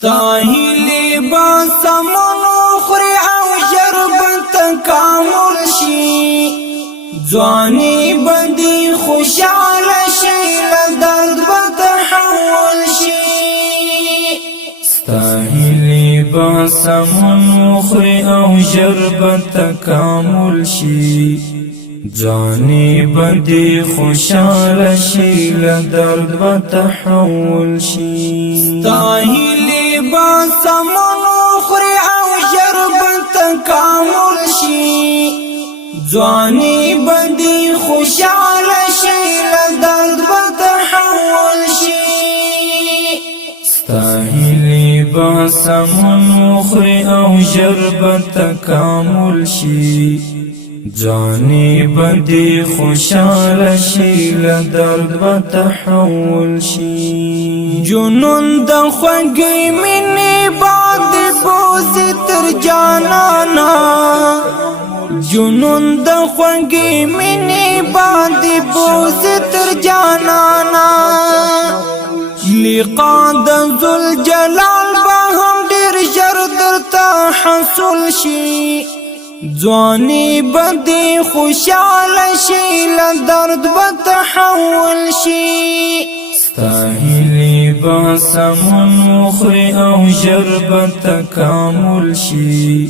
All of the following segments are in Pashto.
ستاهلی با سمنو خری او شربت کامل شي ځواني بندي خوشاله شي لدرد بتحول شي ستاهلی با سمنو خری او شربت کامل شي ځواني بندي خوشاله شي لدرد بتحول شي ستاهلی با سمنو خری او شربت کامل شي ځواني بندي خوشاله شي لدرد بتحول شي ستاهلی با سمنو خری او شربت کامل شي ځواني بندي خوشاله شي لدرد بتحول شي جنون د خوږې مینې باندې بوزي تر جانانا جنون د خوږې مینې باندې بوزي تر جانانا لقا د ذوالجلال به هم ډېر ژر درته حاصل شي ځواني بندي خوشاله شي لدرد بتحول شي ستاهلی با سمنو خری او شربت کامل شي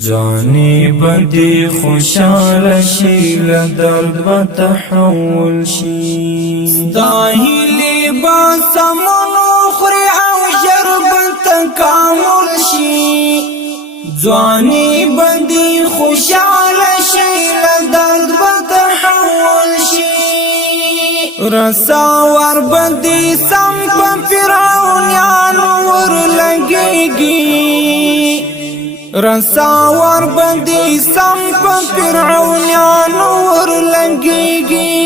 ځواني بندي خوشاله شي لدرد بتحول شي ستاهلی با سمنو خری او شربت کامل شي ځواني بندي خوشاله شي لدرد بتحول شي رسا ور بندي سم په فرعونانو ور لګيږي رسا ور بندي سم په فرعونانو ور لګيږي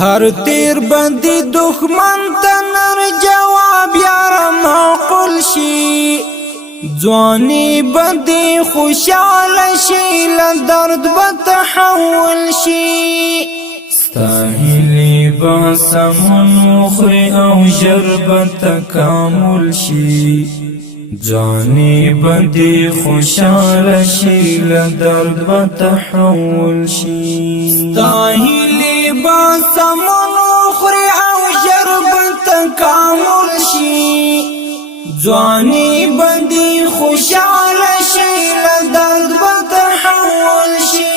هر تیر بندي دښمن ته نر جواب یار معقول شي ځواني بندي خوشاله شي لدرد بتحول شي ستاهلی با سمنو خری او شربت کامل شي ځواني بندي خوشاله شي لدرد بتحول شي ستاهلی با سمنو خری او شربت کامل شي ځواني بندي خوشاله شي لدرد بتحول شي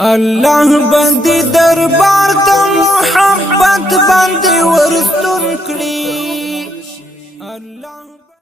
الله بندي دربار ته محبت بندي ورستون کړی الله